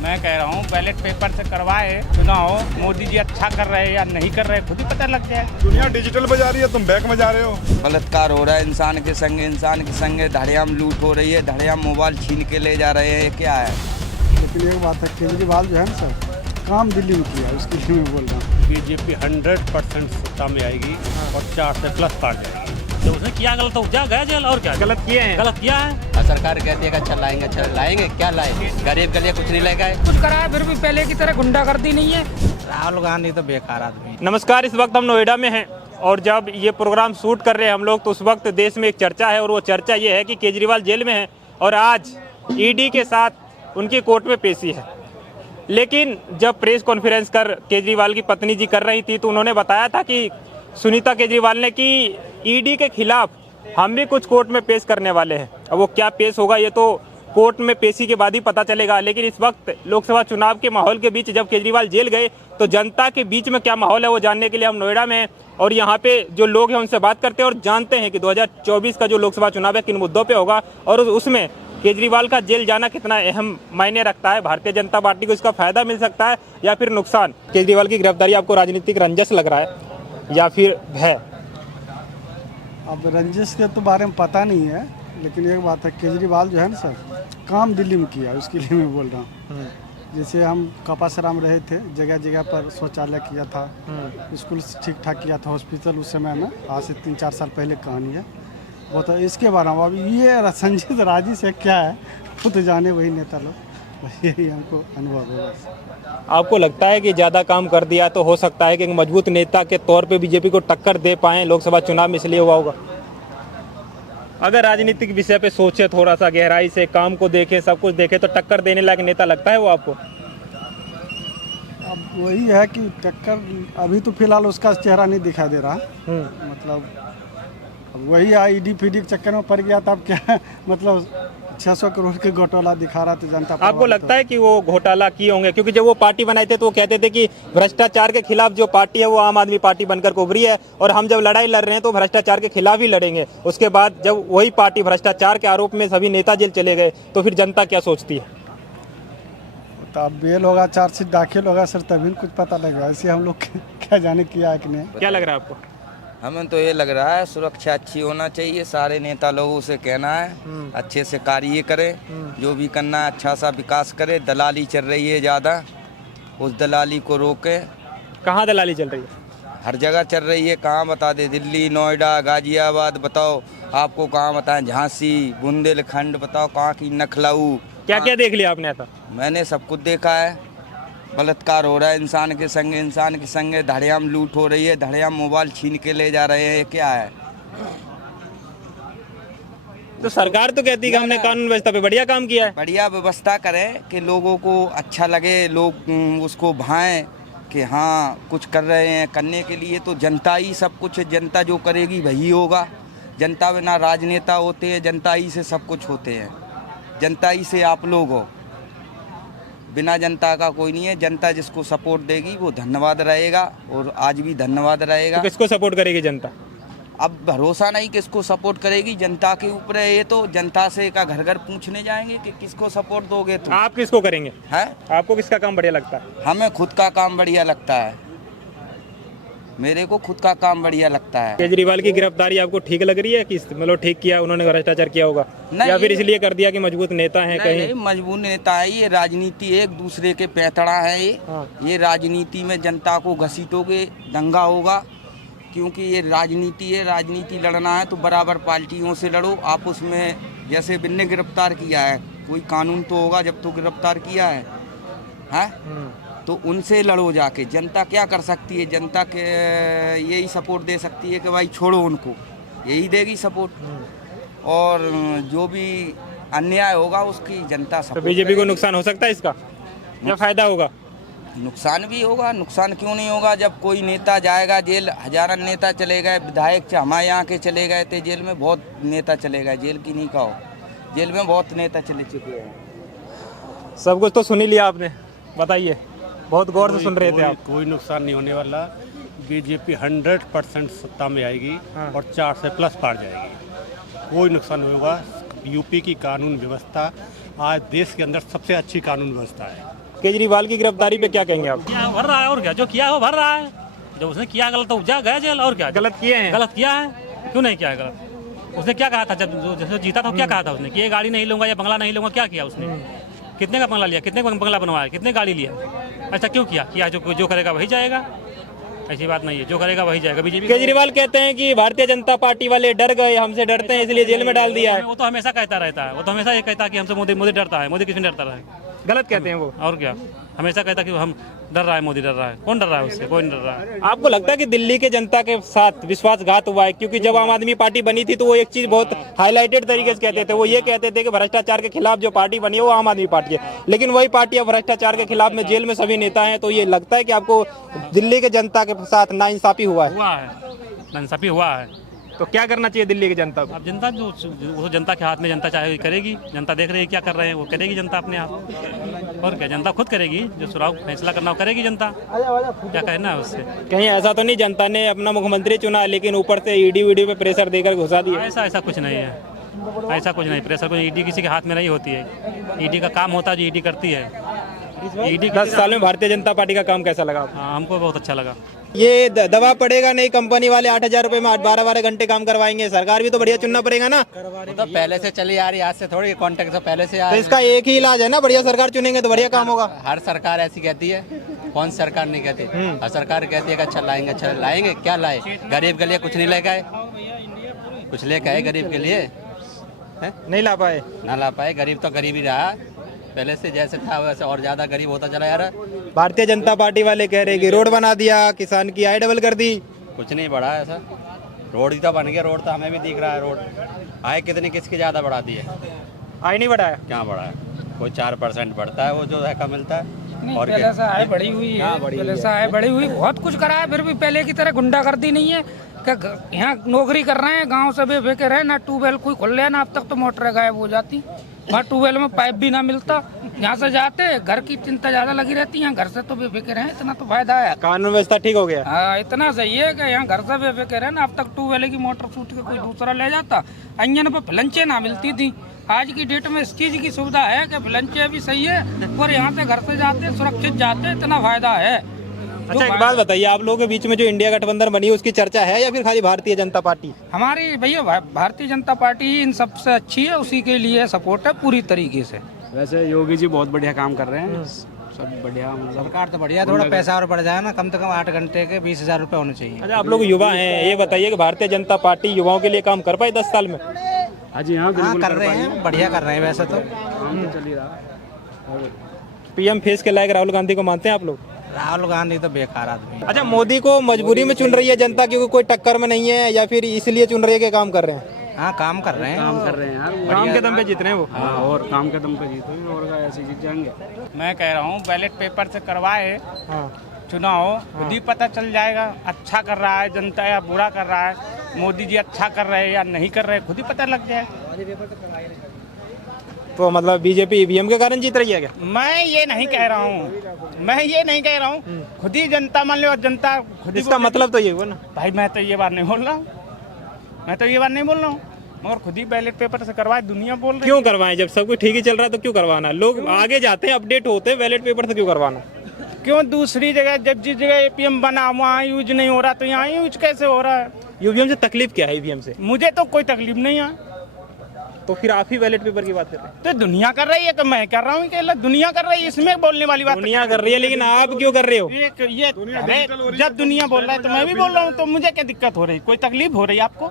मैं कह रहा हूँ बैलेट पेपर से करवाए चुनाव, मोदी जी अच्छा कर रहे हैं या नहीं कर रहे खुद ही पता लग जाए। दुनिया डिजिटल में जा रही है, तुम बैक में जा रहे हो। बलात्कार हो रहा है इंसान के संगे धड़ियाम लूट हो रही है, धड़ियाम मोबाइल छीन के ले जा रहे हैं, ये क्या है। लेकिन एक बात है, केजरीवाल जो है ना सर, काम दिल्ली में किया, उसके लिए मैं बोल रहा हूँ। बीजेपी 100% सत्ता में आएगी और 4 से प्लस पार जाएगी। तो उसने किया गलत तो जा गया जेल, और क्या गलत किए हैं, गलत किया है। सरकार कहती है कि अच्छा लाएंगे, क्या लाएंगे, गरीब के लिए कुछ नहीं लेगा। कुछ करा फिर भी पहले की तरह गुंडागर्दी नहीं है। राहुल गांधी तो बेकार आदमी। नमस्कार, इस वक्त हम नोएडा में हैं और जब ये प्रोग्राम शूट कर रहे हैं हम लोग, तो उस वक्त देश में एक चर्चा है और वो चर्चा ये है कि केजरीवाल जेल में है और आज ईडी के साथ उनकी कोर्ट में पेशी है। लेकिन जब प्रेस कॉन्फ्रेंस कर केजरीवाल की पत्नी जी कर रही थी तो उन्होंने बताया था कि सुनीता केजरीवाल ने कि ईडी के खिलाफ हम भी कुछ कोर्ट में पेश करने वाले हैं। अब वो क्या पेश होगा ये तो कोर्ट में पेशी के बाद ही पता चलेगा। लेकिन इस वक्त लोकसभा चुनाव के माहौल के बीच जब केजरीवाल जेल गए तो जनता के बीच में क्या माहौल है वो जानने के लिए हम नोएडा में हैं और यहाँ पे जो लोग हैं उनसे बात करते हैं और जानते हैं कि 2024 का जो लोकसभा चुनाव है किन मुद्दों पे होगा और उसमें केजरीवाल का जेल जाना कितना अहम मायने रखता है। भारतीय जनता पार्टी को इसका फायदा मिल सकता है या फिर नुकसान। केजरीवाल की गिरफ्तारी आपको राजनीतिक रंजस लग रहा है या फिर भय? अब रंजिश के तो बारे में पता नहीं है, लेकिन एक बात है, केजरीवाल जो है ना सर, काम दिल्ली में किया, उसके लिए मैं बोल रहा हूँ। जैसे हम कपासराम रहे थे, जगह जगह पर शौचालय किया था, स्कूल ठीक ठाक किया था, हॉस्पिटल उस समय में आज से 3-4 साल पहले कहानी है वो। तो इसके बारे में अभी ये संजीत राजी से क्या है वो तो जाने वही नेता लोग, यही हमको अनुभव होगा। आपको लगता है कि ज़्यादा काम कर दिया तो हो सकता है कि एक मजबूत नेता के तौर पे बीजेपी को टक्कर दे पाएं लोकसभा चुनाव में, इसलिए हुआ होगा? अगर राजनीतिक विषय पे सोचे, थोड़ा सा गहराई से काम को देखे, सब कुछ देखे, तो टक्कर देने लायक नेता लगता है वो आपको? अब वही है कि टक्कर अभी तो फिलहाल उसका चेहरा नहीं दिखाई दे रहा, मतलब वही ईडी फीडी के चक्कर में पड़ गया था। अब क्या मतलब 600 करोड़ के घोटाला दिखा रहा था जनता। आपको लगता है कि वो घोटाला किए होंगे? क्योंकि जब वो पार्टी बनाए थे तो वो कहते थे कि भ्रष्टाचार के खिलाफ जो पार्टी है वो आम आदमी पार्टी बनकर उभरी है और हम जब लड़ाई लड़ रहे हैं तो भ्रष्टाचार के खिलाफ ही लड़ेंगे। उसके बाद जब वही पार्टी भ्रष्टाचार के आरोप में सभी नेता जेल चले गए तो फिर जनता क्या सोचती है? तो अब बेल होगा, चार्जशीट दाखिल होगा सर, तभी कुछ पता लगेगा। ऐसे हम लोग क्या जाने किया है कि नहीं। क्या लग रहा है आपको? हमें तो ये लग रहा है सुरक्षा अच्छी होना चाहिए, सारे नेता लोगों से कहना है अच्छे से कार्य करें, जो भी करना है अच्छा सा विकास करे। दलाली चल रही है ज़्यादा, उस दलाली को रोके। कहाँ दलाली चल रही है? हर जगह चल रही है, कहाँ बता दे, दिल्ली, नोएडा, गाजियाबाद, बताओ आपको कहाँ बताएं, झांसी, बुंदेलखंड, बताओ कहाँ की, लखनऊ। क्या क्या देख लिया आपने ऐसा? मैंने सब कुछ देखा है। बलात्कार हो रहा है इंसान के संगे धड़ियाम लूट हो रही है, धड़ियाम मोबाइल छीन के ले जा रहे हैं, ये क्या है। तो सरकार तो कहती है कि हमने कानून व्यवस्था पे बढ़िया काम किया है। बढ़िया व्यवस्था करें कि लोगों को अच्छा लगे, लोग उसको भाएं कि हाँ कुछ कर रहे हैं। करने के लिए तो जनता ही सब कुछ, जनता जो करेगी वही होगा। जनता बिना राजनेता होते हैं, जनता ही से सब कुछ होते हैं, जनता ही से आप लोग हो, बिना जनता का कोई नहीं है। जनता जिसको सपोर्ट देगी वो धन्यवाद रहेगा और आज भी धन्यवाद रहेगा। तो किसको सपोर्ट करेगी जनता? अब भरोसा नहीं किसको सपोर्ट करेगी, जनता के ऊपर है ये तो। जनता से का घर घर पूछने जाएंगे कि किसको सपोर्ट दोगे तुम। आप किसको करेंगे? है आपको किसका काम बढ़िया लगता है? हमें खुद का काम बढ़िया लगता है, मेरे को खुद का काम बढ़िया लगता है। केजरीवाल की गिरफ्तारी आपको ठीक लग रही है कि मतलब ठीक किया उन्होंने, भ्रष्टाचार किया होगा या फिर इसलिए कर दिया कि मजबूत नेता हैं? कहीं मजबूत नेता है, ये राजनीति एक दूसरे के पैंतड़ा है ये। हाँ। ये राजनीति में जनता को घसीटोगे दंगा होगा, क्योंकि ये राजनीति है। राजनीति लड़ना है तो बराबर पार्टियों से लड़ो आप। उसमें जैसे बिन्ने गिरफ्तार किया है, कोई कानून तो होगा जब तो गिरफ्तार किया है तो उनसे लड़ो जाके। जनता क्या कर सकती है, जनता के यही सपोर्ट दे सकती है कि भाई छोड़ो उनको, यही देगी सपोर्ट। और जो भी अन्याय होगा उसकी जनता सपोर्ट। तो बीजेपी को नुकसान हो सकता है इसका या फायदा होगा? नुकसान भी होगा, नुकसान क्यों नहीं होगा। जब कोई नेता जाएगा जेल, हजारन नेता चले गए, विधायक हमारे यहाँ के चले गए थे जेल में, बहुत नेता चले गए, जेल की नहीं कहो, जेल में बहुत नेता चले चुके हैं। सब कुछ तो सुन ही लिया आपने, बताइए, बहुत गौर से सुन रहे थे आप। कोई नुकसान नहीं होने वाला। बीजेपी 100% सत्ता में आएगी और 4 से प्लस पार जाएगी। कोई नुकसान नहीं होगा। यूपी की कानून व्यवस्था आज देश के अंदर सबसे अच्छी कानून व्यवस्था है। केजरीवाल की गिरफ्तारी पे क्या कहेंगे आप? क्या भर रहा है और क्या, जो किया है वो भर रहा है, जो उसने किया गलत तो जा गया जेल, और क्या गलत किए हैं? गलत किया है, क्यों नहीं किया है गलत? उसने क्या कहा था जब जैसे जीता था, क्या कहा था उसने कि ये गाड़ी नहीं लूंगा या बंगला नहीं लूंगा, क्या किया उसने? कितने का बंगला लिया, कितने का बंगला बनवाया, कितने गाड़ी लिया? ऐसा क्यों किया जो करेगा वही जाएगा, ऐसी बात नहीं है, जो करेगा वही जाएगा। बीजेपी केजरीवाल कहते हैं कि भारतीय जनता पार्टी वाले डर गए, हमसे डरते हैं इसलिए जेल में डाल दिया है। वो तो हमेशा कहता रहता है, वो तो हमेशा ये कहता है कि हमसे मोदी डरता है, मोदी किसने डरता रहा है? गलत कहते हैं वो। और क्या, हमेशा कहता कि हम डर रहा है, मोदी डर रहा है। कौन डर रहा है उससे? कोई नहीं डर रहा है। आपको लगता है कि दिल्ली के जनता के साथ विश्वासघात हुआ है? क्योंकि जब आम आदमी पार्टी बनी थी तो वो एक चीज बहुत हाईलाइटेड तरीके से कहते थे, वो ये कहते थे कि भ्रष्टाचार के खिलाफ जो पार्टी बनी है वो आम आदमी पार्टी है, लेकिन वही पार्टी अब भ्रष्टाचार के खिलाफ में जेल में सभी नेता हैं। तो ये लगता है कि आपको दिल्ली के जनता के साथ नाइंसाफी हुआ है? नाइंसाफी हुआ है। तो क्या करना चाहिए दिल्ली की जनता को? अब जनता वो जनता के हाथ में, जनता चाहे करेगी, जनता देख रही है क्या कर रहे हैं, वो करेगी जनता अपने आप। और क्या, जनता खुद करेगी, जो चुनाव फैसला करना हो करेगी जनता, क्या कहना है उससे? कहीं ऐसा तो नहीं जनता ने अपना मुख्यमंत्री चुना लेकिन ऊपर से ईडी वीडी पे प्रेशर देकर घुसा दिया? ऐसा कुछ नहीं है, ऐसा कुछ नहीं। प्रेशर को ईडी किसी के हाथ में नहीं होती है, ईडी का काम होता है जो ईडी करती है। ईडी 10 साल में भारतीय जनता पार्टी का काम कैसा लगा? हाँ, हमको बहुत अच्छा लगा। ये दवा पड़ेगा नहीं, कंपनी वाले 8,000 रुपए में 12-12 घंटे काम करवाएंगे, सरकार भी तो बढ़िया चुनना पड़ेगा ना। वो तो पहले से चली आ रही, आज से थोड़ी, कॉन्ट्रैक्ट तो पहले से आ तो इसका एक ही इलाज है ना, बढ़िया सरकार चुनेंगे तो बढ़िया काम होगा। हर सरकार ऐसी कहती है, कौन सरकार नहीं कहती? हर सरकार कहती है कि अच्छा लाएंगे, क्या लाए? गरीब के लिए कुछ नहीं लेके आए, कुछ लेके आए गरीब के लिए? नहीं ला पाए, ना ला पाए। गरीब तो गरीब ही रहा, पहले से जैसे था वैसे और ज्यादा गरीब होता चला जा रहा है। भारतीय जनता पार्टी वाले कह रहे कि रोड बना दिया, किसान की आय डबल कर दी। कुछ नहीं बढ़ा ऐसा, रोड ही तो बन गया, रोड तो हमें भी दिख रहा है। रोड आय कितनी किसकी ज्यादा बढ़ा दी है? आय नहीं बढ़ाया, क्या बढ़ा है? कोई 4% बढ़ता है, वो जो है कम मिलता है। और पहले से आय बढ़ी हुई है, पहले से आय बढ़ी हुई, बहुत कुछ करा है, फिर भी पहले की तरह गुंडागर्दी नहीं है। क्या यहाँ नौकरी कर रहे हैं, गांव से बेफिक्र रहे ना, ट्यूबवेल कोई खुल रहा है ना, अब तक तो मोटर गायब हो जाती, वहाँ ट्यूबवेल में पाइप भी ना मिलता। यहाँ से जाते घर की चिंता ज्यादा लगी रहती है, घर से तो बेफिक्र है, इतना तो फायदा है। कानून व्यवस्था ठीक हो गया। हाँ, इतना सही है कि यहाँ घर से बेफिक्र है ना, अब तक ट्यूबवेल की मोटर सूट के कोई दूसरा ले जाता, इंजन पे फिलंचे ना मिलती थी। आज की डेट में इस चीज की सुविधा है कि फिलंचे भी सही है और यहाँ से घर से जाते सुरक्षित जाते, इतना फायदा है। अच्छा, एक बात बताइए, आप लोगों के बीच में जो इंडिया गठबंधन बनी है उसकी चर्चा है या फिर खाली भारतीय जनता पार्टी? हमारी भैया भारतीय जनता पार्टी इन सबसे अच्छी है, उसी के लिए सपोर्ट है पूरी तरीके से। वैसे योगी जी बहुत बढ़िया काम कर रहे हैं, सब बढ़िया, मतलब सरकार तो बढ़िया, थोड़ा पैसा और बढ़ जाए ना, कम से कम 8 घंटे के 20,000 रुपए होने चाहिए। अच्छा, आप लोग युवा हैं, ये बताइए कि भारतीय जनता पार्टी युवाओं के लिए काम कर पाई 10 साल में? हाँ जी, हाँ बिल्कुल कर रहे हैं, बढ़िया कर रहे हैं। वैसे तो काम तो चल ही रहा। पीएम फेस के लायक राहुल गांधी को मानते हैं आप लोग? राहुल गांधी तो बेकार आदमी। अच्छा, मोदी को मजबूरी में चुन रही है जनता क्योंकि कोई टक्कर में नहीं है, या फिर इसलिए चुन रही है कि काम कर रहे हैं? हाँ, काम कर रहे हैं, काम कर रहे हैं यार, काम के दम पे जीत रहे हैं वो। हाँ, और काम के दम पे जीतोगे और ऐसे जीत जाएंगे। मैं कह रहा हूँ बैलेट पेपर से करवाए चुनाव, खुद ही पता चल जाएगा अच्छा कर रहा है जनता या बुरा कर रहा है, मोदी जी अच्छा कर रहे हैं या नहीं कर रहे, खुद ही पता लग जाए। तो मतलब बीजेपी ईवीएम के कारण जीत रही है क्या? मैं ये नहीं कह रहा हूँ, खुद ही जनता मान लो, जनता खुद ही। इसका मतलब तो ये हुआ ना भाई, मैं तो ये बात नहीं बोल रहा हूँ, मगर खुद ही बैलेट पेपर से करवाए, दुनिया बोल रही है। क्यों करवाएं? जब सब कुछ ठीक ही चल रहा है तो क्यों करवाना? लोग आगे जाते हैं, अपडेट होते हैं, बैलेट पेपर से क्यों करवाना? क्यों दूसरी जगह, जब जिस जगह एपीएम बना वहाँ यूज नहीं हो रहा तो यहाँ यूज कैसे हो रहा है? ईवीएम से तकलीफ क्या है? ईवीएम से मुझे तो कोई तकलीफ नहीं है। तो फिर आप ही बैलेट पेपर की बात कर रहे हैं? तो दुनिया कर रही है कि मैं कर रहा हूँ? अकेला दुनिया कर रही है, इसमें बोलने वाली बात दुनिया कर रही है, लेकिन आप क्यों कर रहे हो? ये जब दुनिया बोल रहा है तो मैं भी बोल रहा हूँ, तो मुझे क्या दिक्कत हो रही? कोई तकलीफ हो रही है आपको?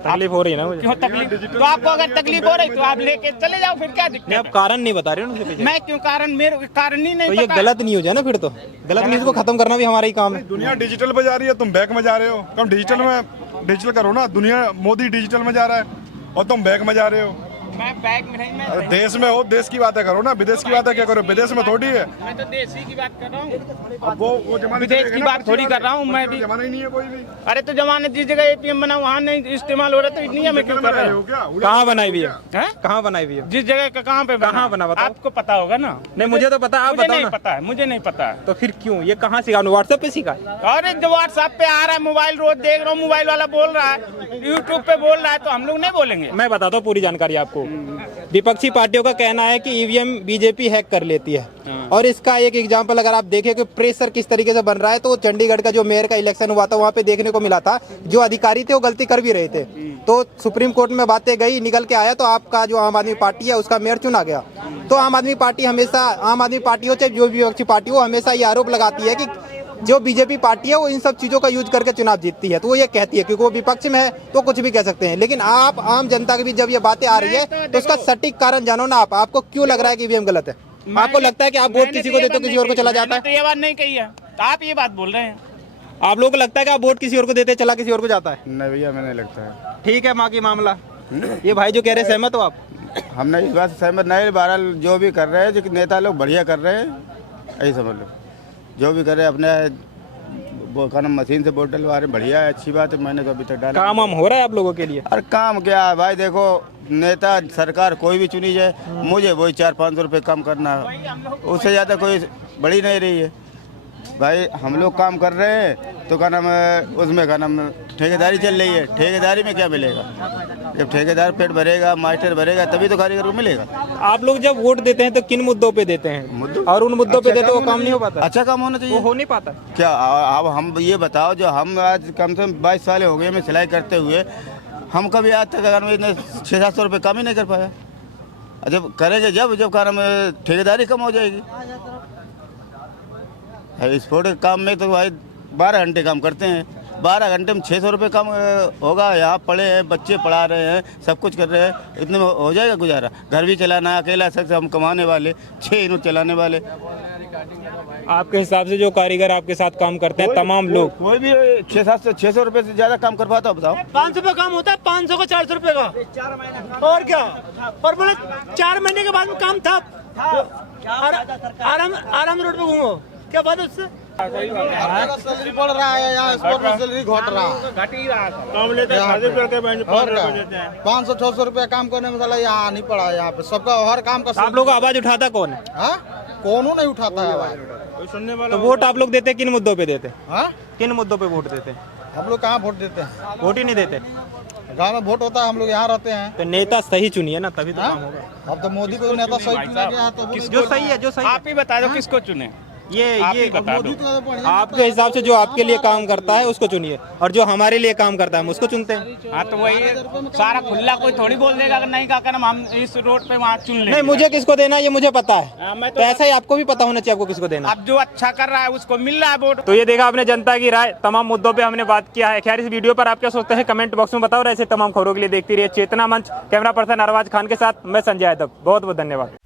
तकलीफ हो रही है ना मुझे। क्यों तकलीफ? तो आपको अगर तकलीफ हो रही तो आप लेके चले जाओ, फिर क्या दिक्कत? आप कारण नहीं बता रहे हो ना। मैं क्यों कारण? मेरे कारण ही नहीं तो ये गलत न्यूज है ना, फिर तो गलत न्यूज को खत्म करना भी हमारा ही काम है। दुनिया डिजिटल में जा रही है, तुम बैक में जा रहे हो। तुम डिजिटल करो ना, दुनिया मोदी डिजिटल में जा रहा है और तुम बैक में जा रहे हो। मैं बैग में नहीं, मैं देश में हो, देश की बातें करो ना, विदेश की बातें क्या करो? विदेश में थोड़ी है, मैं तो देशी की बात कर रहा हूँ, वो जमाने विदेश की बात थोड़ी कर रहा हूँ मैं भी। जमाना ही नहीं है कोई भी। अरे तो जमाने जिस जगह एपीएम बना वहाँ नहीं इस्तेमाल हो रहा, तो इंडिया में क्यों कर रहे हो? कहाँ बनाई हुई है? कहाँ बनाई हुई है? जिस जगह का कहाँ पे कहाँ बना बताओ? आपको पता होगा ना। नहीं, मुझे तो पता, आप बताओ ना। पता है, मुझे नहीं पता है। तो फिर क्यों? ये कहाँ सीखा? व्हाट्सएप पे सीखा? अरे जो व्हाट्सएप पे आ रहा है, मोबाइल रोज देख रहा हूँ, मोबाइल वाला बोल रहा है, यूट्यूब पे बोल रहा है, तो हम लोग नहीं बोलेंगे? मैं बताता हूँ पूरी जानकारी आपको। विपक्षी पार्टियों का कहना है कि ईवीएम बीजेपी हैक कर लेती है और इसका एक एग्जांपल अगर आप देखें कि प्रेशर किस तरीके से बन रहा है तो चंडीगढ़ का जो मेयर का इलेक्शन हुआ था वहाँ पे देखने को मिला था जो अधिकारी थे वो गलती कर भी रहे थे तो सुप्रीम कोर्ट में बातें गई निकल के आया तो आपका जो आम आदमी पार्टी है उसका मेयर चुना गया। तो आम आदमी पार्टी हो चाहे जो भी विपक्षी पार्टी हो हमेशा ये आरोप लगाती है कि जो बीजेपी पार्टी है वो इन सब चीजों का यूज करके चुनाव जीतती है। तो वो ये कहती है क्योंकि वो विपक्ष में है तो कुछ भी कह सकते हैं, लेकिन आप आम जनता के बीच जब ये बातें आ रही है तो उसका सटीक कारण जानो ना आप। आपको क्यों लग रहा है कि ईवीएम गलत है? आपको लगता है कि आप वोट किसी को देते हो किसी और को चला जाता है? तो ये बात नहीं कही है तो आप ये बात बोल रहे हैं। आप लोगों को लगता है कि आप वोट किसी और को देते चला किसी और को जाता है? नहीं भैया, मैंने लगता है। ठीक है, बाकी मामला ये भाई जो कह रहे सहमत हो आप? हम नहीं इस बात से सहमत नहीं। बहरहाल जो भी कर रहे हैं जो नेता लोग बढ़िया कर रहे हैं, यही समझ लो। जो भी कर रहे हैं अपने मशीन से वोट डलवा रहे हैं, बढ़िया है, अच्छी बात है। मैंने तो अभी तक डाला। काम वाम हो रहा है आप लोगों के लिए? अरे काम क्या है भाई, देखो नेता सरकार कोई भी चुनी जाए मुझे वही 400-500 रुपये कम करना है, उससे ज़्यादा कोई बड़ी नहीं रही है भाई। हम लोग काम कर रहे हैं तो क्या नाम है उसमें क्या नाम ठेकेदारी चल रही है। ठेकेदारी में क्या मिलेगा? जब ठेकेदार पेट भरेगा मास्टर भरेगा तभी तो कारीगर को मिलेगा। आप लोग जब वोट देते हैं तो किन मुद्दों पे देते हैं? और उन मुद्दों पे देते वो काम नहीं हो पाता? अच्छा काम होना चाहिए। वो हो नहीं पाता क्या? अब हम ये बताओ, जो हम आज कम से कम 22 साल हो गए हमें सिलाई करते हुए, हम कभी आज तक अगर 600-700 रुपये कम ही नहीं कर पाया। जब करेंगे जब कारण ठेकेदारी कम हो जाएगी। स्पोर्ट के काम में तो भाई 12 घंटे काम करते हैं, 12 घंटे में 600 रुपये कम होगा। यहाँ पढ़े हैं, बच्चे पढ़ा रहे हैं, सब कुछ कर रहे हैं, इतने में हो जाएगा गुजारा? घर भी चलाना अकेला शख्स, हम कमाने वाले 6 यूनिट चलाने वाले। आपके हिसाब से जो कारीगर आपके साथ काम करते हैं तमाम लोग, कोई भी 600 रुपये से ज़्यादा काम कर पाता हो? बताओ। 500 रुपये काम होता है, 500 का 400 रुपये का, और क्या? और बोले 4 महीने के बाद में काम था, आराम रोड पे घूमो, क्या बात है उससे? सैलरी बढ़ रहा है यहाँ, स्पोर्ट में सैलरी घट रहा है, घट ही रहा है। कम लेते हैं 500-600 रुपया काम करने में साला यहाँ नहीं पड़ा। यहाँ पे सबका हर काम का आप लोग आवाज उठाता कौन है? कौन नहीं उठाता है आवाज। तो वोट आप लोग देते किन मुद्दों पे देते? हाँ, किन मुद्दों पे वोट देते? हम लोग कहाँ वोट देते हैं? वोट ही नहीं देते। गाँव में वोट होता है, हम लोग यहाँ रहते हैं। तो नेता सही चुनिए ना, तभी तो काम होगा। अब तो मोदी को नेता सही चुना गया है तो जो सही है, जो सही है। आप ही बता दो किसको चुने? ये मोदी तो बढ़िया आपके हिसाब से जो आपके लिए काम करता है उसको चुनिए और जो हमारे लिए काम करता है हम उसको चुनते हैं। हाँ तो वही सारा खुला कोई थोड़ी बोल देगा अगर नहीं का हम इस रोड पे वहाँ चुन लेंगे। नहीं, मुझे किसको देना ये मुझे पता है, तो ऐसा ही आपको भी पता होना चाहिए आपको किसको देना। अब जो अच्छा कर रहा है उसको मिल रहा है वोट। तो ये देखा आपने जनता की राय, तमाम मुद्दों पे हमने बात किया है। खैर इस वीडियो पर आप क्या सोचते हैं कमेंट बॉक्स में बताओ। ऐसे तमाम खबरों के लिए देखती रहिए चेतना मंच। कैमरा पर्सन अरबाज खान के साथ मैं संजय यादव, बहुत बहुत धन्यवाद।